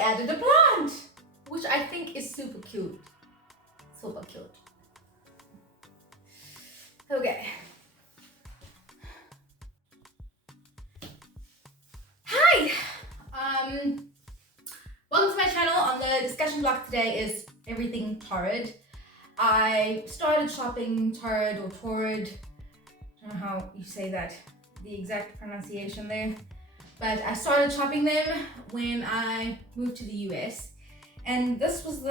added a plant, which I think is super cute. Super cute. Okay. Hi! Welcome to my channel. On the discussion block today is everything Torrid. I started shopping Torrid or Torrid. I don't know how you say that, the exact pronunciation there. But I started shopping them when I moved to the US. And this was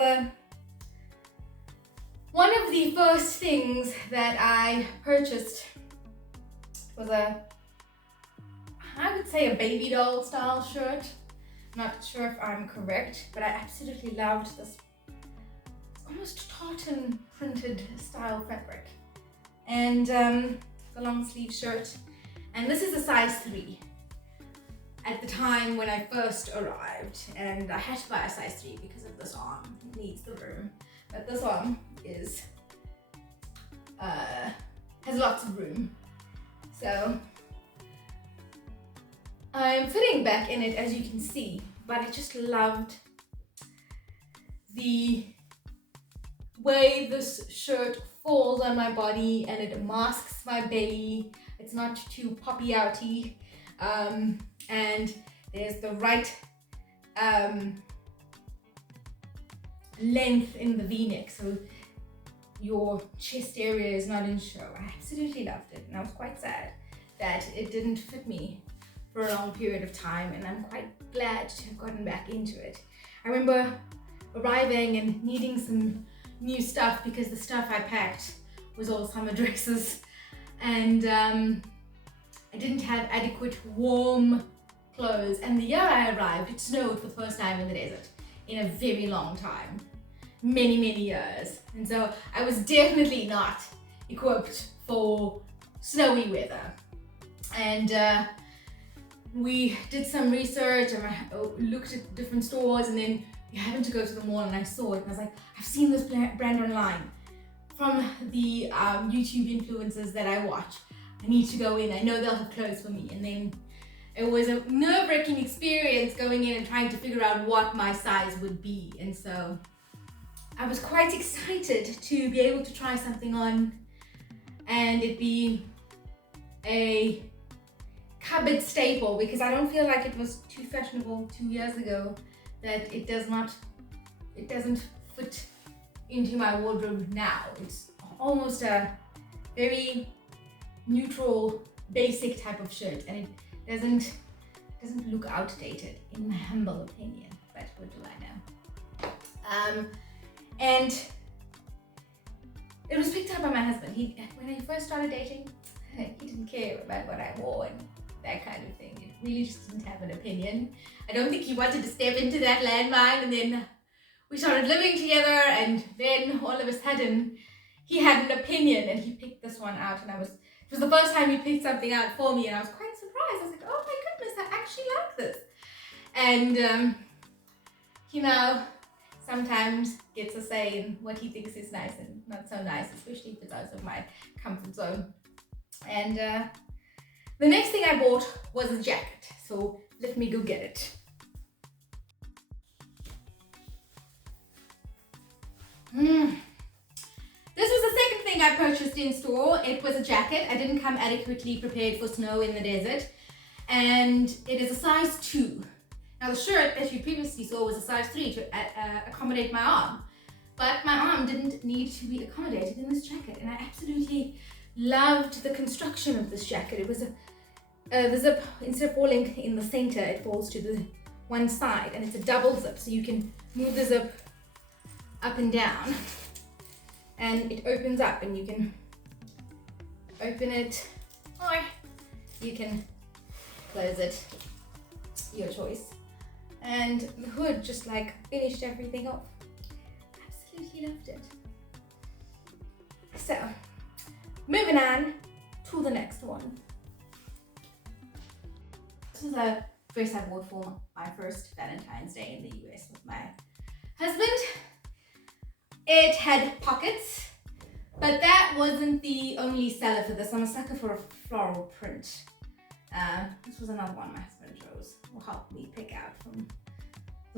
one of the first things that I purchased. Was I would say a baby doll style shirt. Not sure if I'm correct, but I absolutely loved this almost tartan printed style fabric. And the long sleeve shirt. And this is a size 3. At the time when I first arrived, and I had to buy a size 3 because of this arm. It needs the room. But this arm is has lots of room. So I'm fitting back in it, as you can see, but I just loved the way this shirt falls on my body and it masks my belly. It's not too poppy outy, and there's the right length in the v-neck, so your chest area is not in show. I absolutely loved it, and I was quite sad that it didn't fit me for a long period of time, and I'm quite glad to have gotten back into it. I remember arriving and needing some new stuff because the stuff I packed was all summer dresses, and I didn't have adequate warm clothes. And the year I arrived, it snowed for the first time in the desert in a very long time, many years, and so I was definitely not equipped for snowy weather. And we did some research and I looked at different stores, and then we happened to go to the mall and I saw it and I was like, I've seen this brand online from the YouTube influencers that I watch. I need to go in, I know they'll have clothes for me. And then it was a nerve-wracking experience going in and trying to figure out what my size would be. And so I was quite excited to be able to try something on and it be a cupboard staple, because I don't feel like it was too fashionable 2 years ago, that it doesn't fit into my wardrobe now. It's almost a very neutral, basic type of shirt, and it doesn't look outdated, in my humble opinion. But what do I know? And it was picked up by my husband. When I first started dating, he didn't care about what I wore and that kind of thing. It really just didn't have an opinion. I don't think he wanted to step into that landmine, and then we started living together, and then all of a sudden he had an opinion and he picked this one out, and it was the first time he picked something out for me, and I was quite surprised. I was like, oh my goodness, I actually like this. And he now sometimes gets a say in what he thinks is nice and not so nice, especially if it's out of my comfort zone. And the next thing I bought was a jacket, so let me go get it. This was the second thing I purchased in store. It was a jacket. I didn't come adequately prepared for snow in the desert, and it is a size 2. Now the shirt that you previously saw was a size 3 to accommodate my arm, but my arm didn't need to be accommodated in this jacket, and I absolutely loved the construction of this jacket. It was the zip, instead of falling in the center, it falls to the one side, and it's a double zip, so you can move the zip up and down, and it opens up, and you can open it or you can close it, your choice. And the hood just like finished everything off. Absolutely loved it. So moving on to the next one. This is a dress I bought for my first Valentine's Day in the US with my husband. It had pockets, but that wasn't the only seller for this. I'm a sucker for a floral print. This was another one my husband chose, or helped me pick out from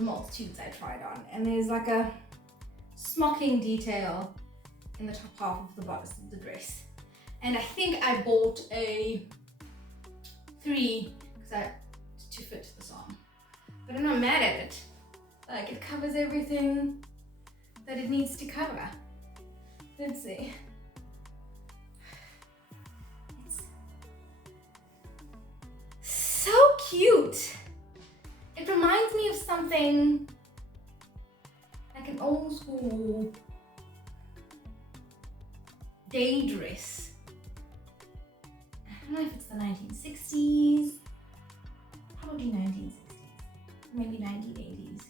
the multitudes I tried on. And there's like a smocking detail in the top half of the bodice of the dress. And I think I bought a 3 to fit this on. But I'm not mad at it. Like, it covers everything that it needs to cover. Let's see. It's so cute. It reminds me of something like an old school day dress. I don't know if it's the 1960s, probably 1960s, maybe 1980s.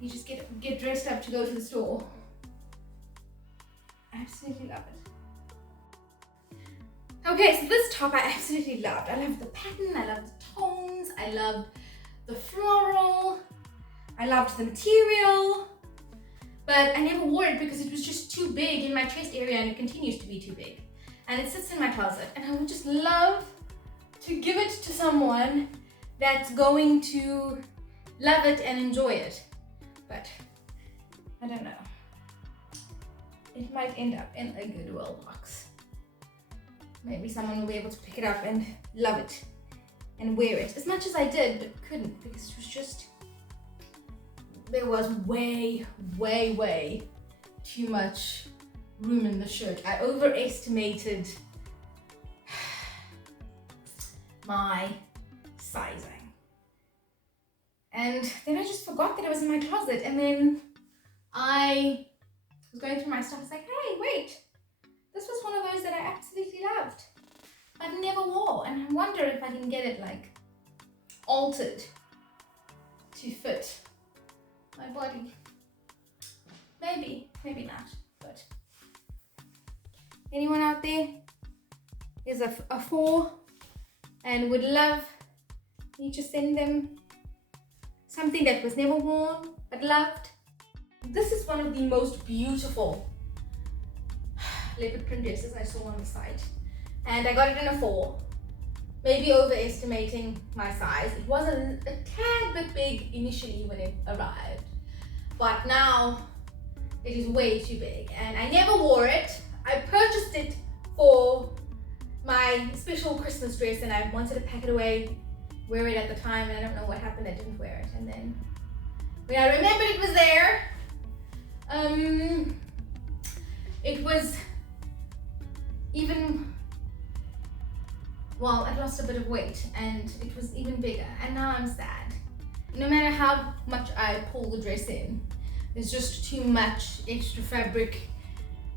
You just get dressed up to go to the store. I absolutely love it. Okay, so this top I absolutely loved. I loved the pattern, I loved the tones, I loved the floral, I loved the material, but I never wore it because it was just too big in my chest area, and it continues to be too big. And it sits in my closet, and I would just love to give it to someone that's going to love it and enjoy it. But I don't know. It might end up in a Goodwill box. Maybe someone will be able to pick it up and love it and wear it as much as I did, but couldn't, because it was just, there was way too much room in the shirt. I overestimated my sizing. And then I just forgot that it was in my closet, and then I was going through my stuff. I was like, hey, wait, this was one of those that I absolutely loved but never wore, and I wonder if I can get it like altered to fit my body. Maybe not, but anyone out there is a 4 and would love me to send them something that was never worn but loved. This is one of the most beautiful leopard print dresses I saw on the site, and I got it in a 4, maybe overestimating my size. It was a tad bit big initially when it arrived, but now it is way too big, and I never wore it. I purchased it for my special Christmas dress, and I wanted to pack it away, wear it at the time, and I don't know what happened, I didn't wear it. And then when I remembered it was there, it was even, well, I lost a bit of weight and it was even bigger, and now I'm sad. No matter how much I pull the dress in, there's just too much extra fabric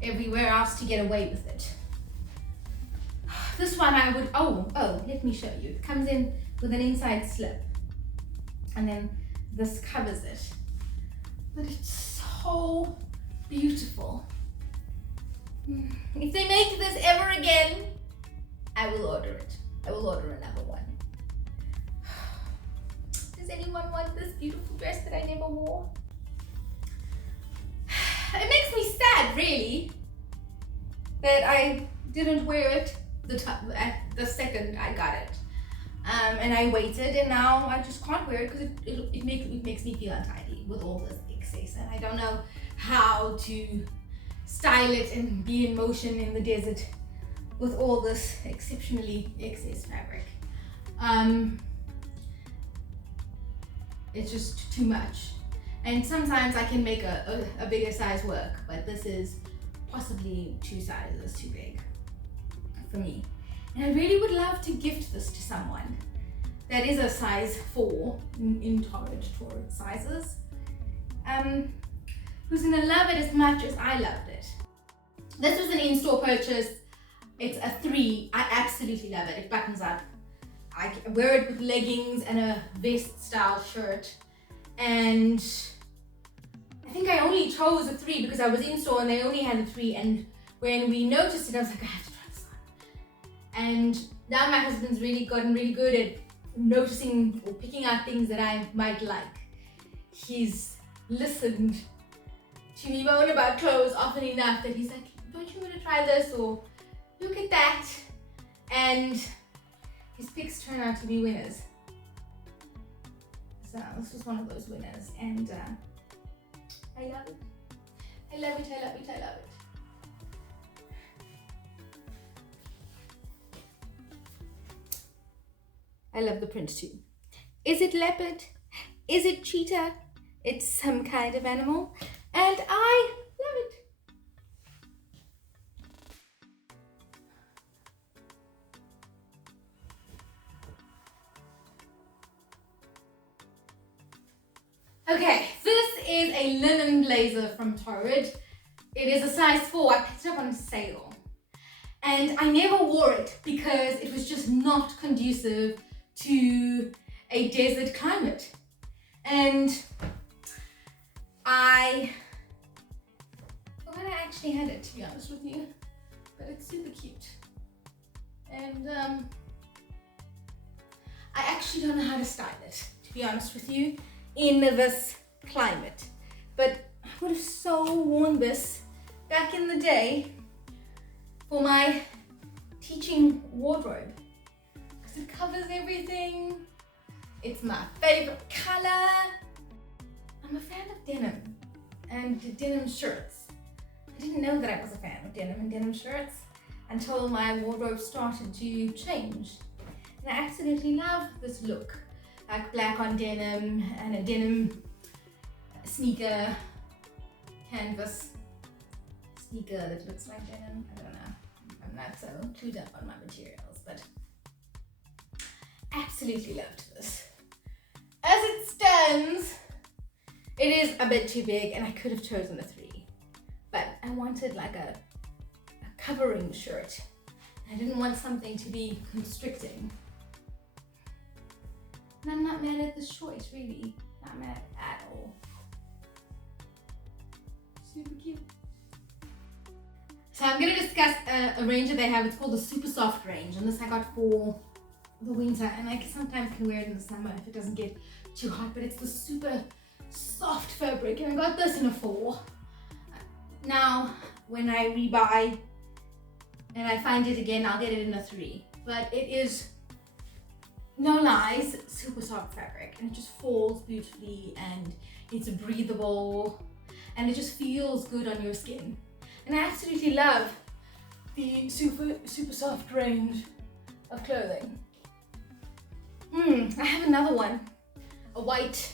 everywhere else to get away with it. This one I would, let me show you. It comes in with an inside slip, and then this covers it. But it's so beautiful. If they make this ever again, I will order it. I will order another one. Does anyone want this beautiful dress that I never wore? It makes me sad, really, that I didn't wear it at the second I got it. And I waited, and now I just can't wear it because it makes me feel untidy with all this excess, and I don't know how to style it and be in motion in the desert with all this exceptionally excess fabric. It's just too much, and sometimes I can make a bigger size work, but this is possibly 2 sizes too big for me. And I really would love to gift this to someone that is a size 4 in Torrid sizes, who's gonna love it as much as I loved it. This was an in-store purchase. It's a 3. I absolutely love it. It buttons up. I wear it with leggings and a vest style shirt, and I think I only chose a 3 because I was in store and they only had a 3, and when we noticed it I was like, I have to try this on. And now my husband's really gotten really good at noticing or picking out things that I might like. He's listened to me moan about clothes often enough that he's like, don't you want to try this, or look at that, and his picks turn out to be winners. this was one of those winners, and I love it. I love it, I love it, I love it. I love the print too. Is it leopard? Is it cheetah? It's some kind of animal, and I love it. Okay, this is a linen blazer from Torrid. It is a size 4. I picked it up on sale. And I never wore it because it was just not conducive to a desert climate. And I forgot I actually had it, to be honest with you. But it's super cute. And I actually don't know how to style it, to be honest with you, in this climate. But I would have so worn this back in the day for my teaching wardrobe, because it covers everything. It's my favorite color. I'm a fan of denim and denim shirts. I didn't know that I was a fan of denim and denim shirts until my wardrobe started to change. And I absolutely love this look, like black on denim and a denim sneaker, canvas sneaker that looks like denim. I don't know. I'm not so clued up on my materials, but absolutely loved this. As it stands, it is a bit too big and I could have chosen a 3, but I wanted like a covering shirt. I didn't want something to be constricting. And I'm not mad at this choice, really. Not mad at all. Super cute. So I'm going to discuss a range that they have. It's called the Super Soft range, and this I got for the winter, and I sometimes can wear it in the summer if it doesn't get too hot, but it's the super soft fabric, and I got this in a 4. Now, when I rebuy and I find it again, I'll get it in a 3, but it is, no lies, super soft fabric, and it just falls beautifully, and it's breathable, and it just feels good on your skin. And I absolutely love the super soft range of clothing. I have another one, a white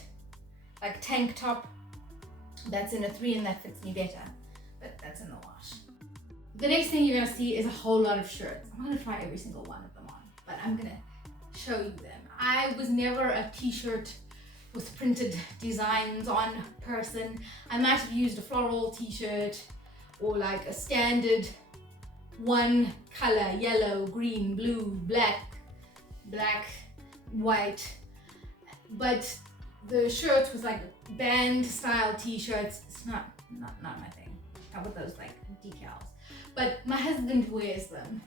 like tank top that's in a 3, and that fits me better, but that's in the wash. The next thing you're gonna see is a whole lot of shirts. I'm gonna try every single one of them on, but I'm gonna show you them. I was never a t-shirt with printed designs on person. I might have used a floral t-shirt or like a standard one color, yellow, green, blue, black, white, but the shirts was like band style t-shirts. It's not my thing. Not with those like decals, but my husband wears them,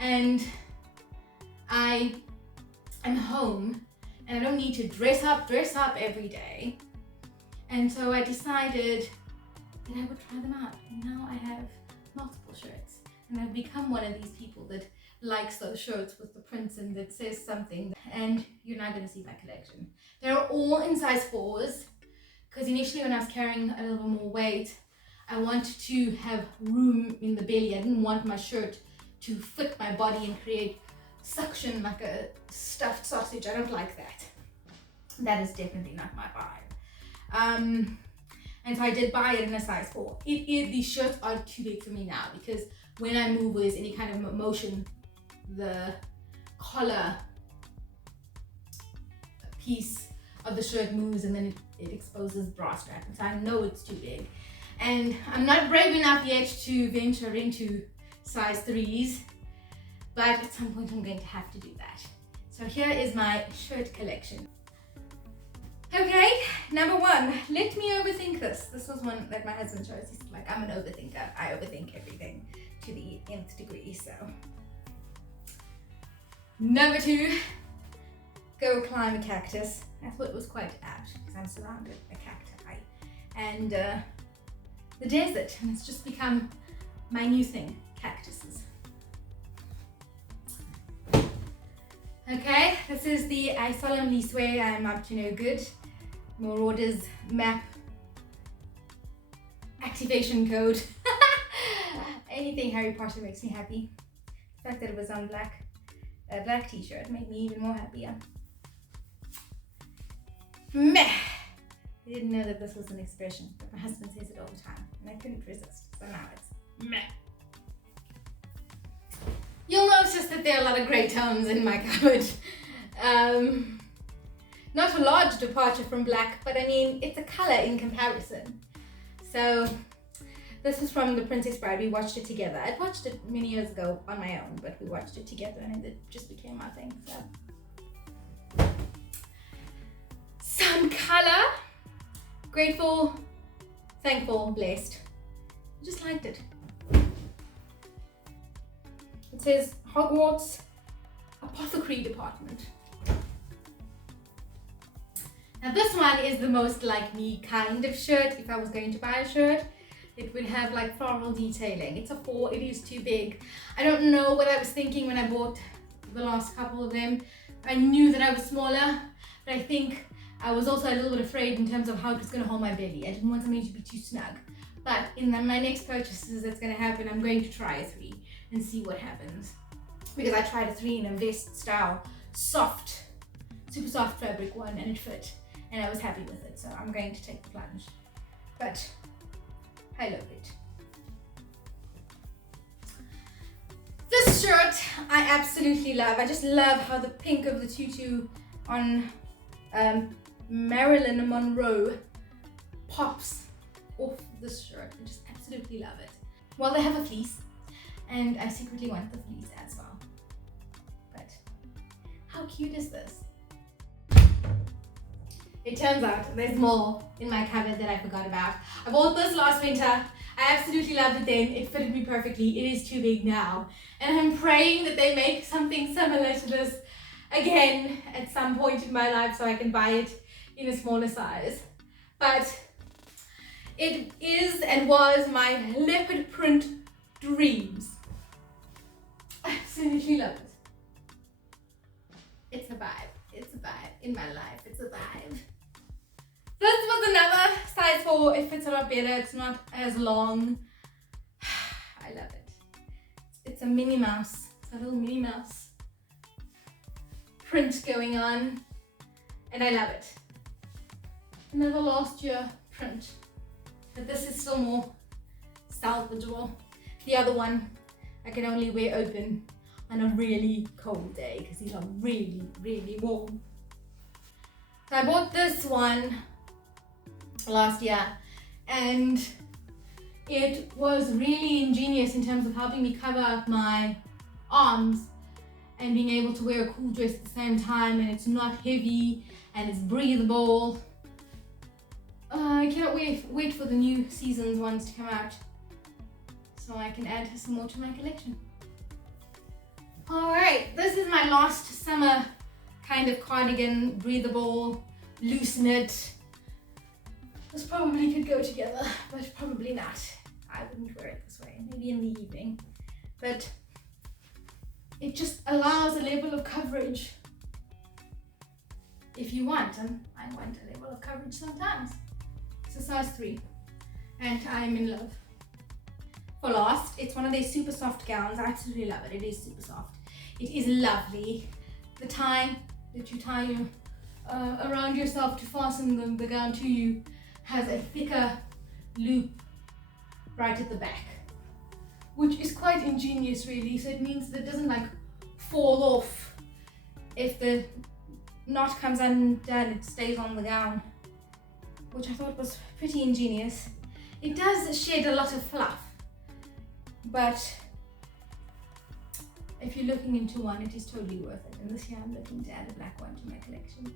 and I am home and I don't need to dress up every day, and so I decided that I would try them out, and now I have multiple shirts, and I've become one of these people that likes those shirts with the prints and that says something, and you're not going to see my collection. They're all in size 4s, because initially when I was carrying a little more weight, I wanted to have room in the belly. I didn't want my shirt to fit my body and create suction like a stuffed sausage. I don't like that. That is definitely not my vibe. And so I did buy it in a size 4. These shirts are too big for me now, because when I move or there's any kind of motion, the collar piece of the shirt moves, and then it exposes bra strap. And so I know it's too big. And I'm not brave enough yet to venture into size 3s, but at some point I'm going to have to do that. So here is my shirt collection. Okay, number 1, let me overthink this. This was one that my husband chose. He's like, I'm an overthinker. I overthink everything to the nth degree, so. Number 2, go climb a cactus. I thought it was quite apt because I'm surrounded by cacti and the desert, and it's just become my new thing, cactuses. Okay, this is the I solemnly swear I am up to no good. Marauders map activation code. Anything Harry Potter makes me happy. The fact that it was on a black t-shirt made me even more happier. Meh. I didn't know that this was an expression, but my husband says it all the time, and I couldn't resist, so now it's meh. You'll notice that there are a lot of grey tones in my cupboard. Not a large departure from black, but I mean, it's a colour in comparison. So, this is from The Princess Bride. We watched it together. I'd watched it many years ago on my own, but we watched it together and it just became our thing, so. Some colour. Grateful, thankful, blessed. I just liked it. It says Hogwarts Apothecary Department. Now this one is the most like me kind of shirt. If I was going to buy a shirt, it would have like floral detailing. It's a 4, it is too big. I don't know what I was thinking when I bought the last couple of them. I knew that I was smaller, but I think I was also a little bit afraid in terms of how it was going to hold my belly. I didn't want something to be too snug. But in my next purchases that's going to happen, I'm going to try a 3 and see what happens. Because I tried a 3 in a vest style, soft, super soft fabric one, and it fit. And I was happy with it, so I'm going to take the plunge. But I love it. This shirt I absolutely love. I just love how the pink of the tutu on Marilyn Monroe pops off this shirt. I just absolutely love it. Well, they have a fleece, and I secretly want the fleece as well. But how cute is this? It turns out there's more in my cupboard that I forgot about. I bought this last winter. I absolutely loved it then. It fitted me perfectly. It is too big now. And I'm praying that they make something similar to this again at some point in my life so I can buy it in a smaller size. But it is and was my leopard print dreams. I absolutely love it. It's a vibe. It's a vibe in my life. It's a vibe. This was another size 4. It fits a lot better. It's not as long. I love it. It's a Minnie Mouse. It's a little Minnie Mouse print going on. And I love it. Another last year print. But this is still more salvageable. The other one I can only wear open on a really cold day because these are really, really warm. So I bought this one last year and it was really ingenious in terms of helping me cover up my arms and being able to wear a cool dress at the same time, and it's not heavy and it's breathable. I can't wait for the new season's ones to come out so I can add some more to my collection. Alright, this is my last summer kind of cardigan, breathable, loose knit. This probably could go together, but probably not. I wouldn't wear it this way, maybe in the evening. But it just allows a level of coverage if you want, and I want a level of coverage sometimes. It's a size 3, and I'm in love. For last, it's one of these super soft gowns. I absolutely love it. It is super soft. It is lovely. The tie that you tie around yourself to fasten the gown to you has a thicker loop right at the back, which is quite ingenious really. So it means that it doesn't like fall off. If the knot comes undone, it stays on the gown, which I thought was pretty ingenious. It does shed a lot of fluff, but if you're looking into one, it is totally worth it. And this year I'm looking to add a black one to my collection.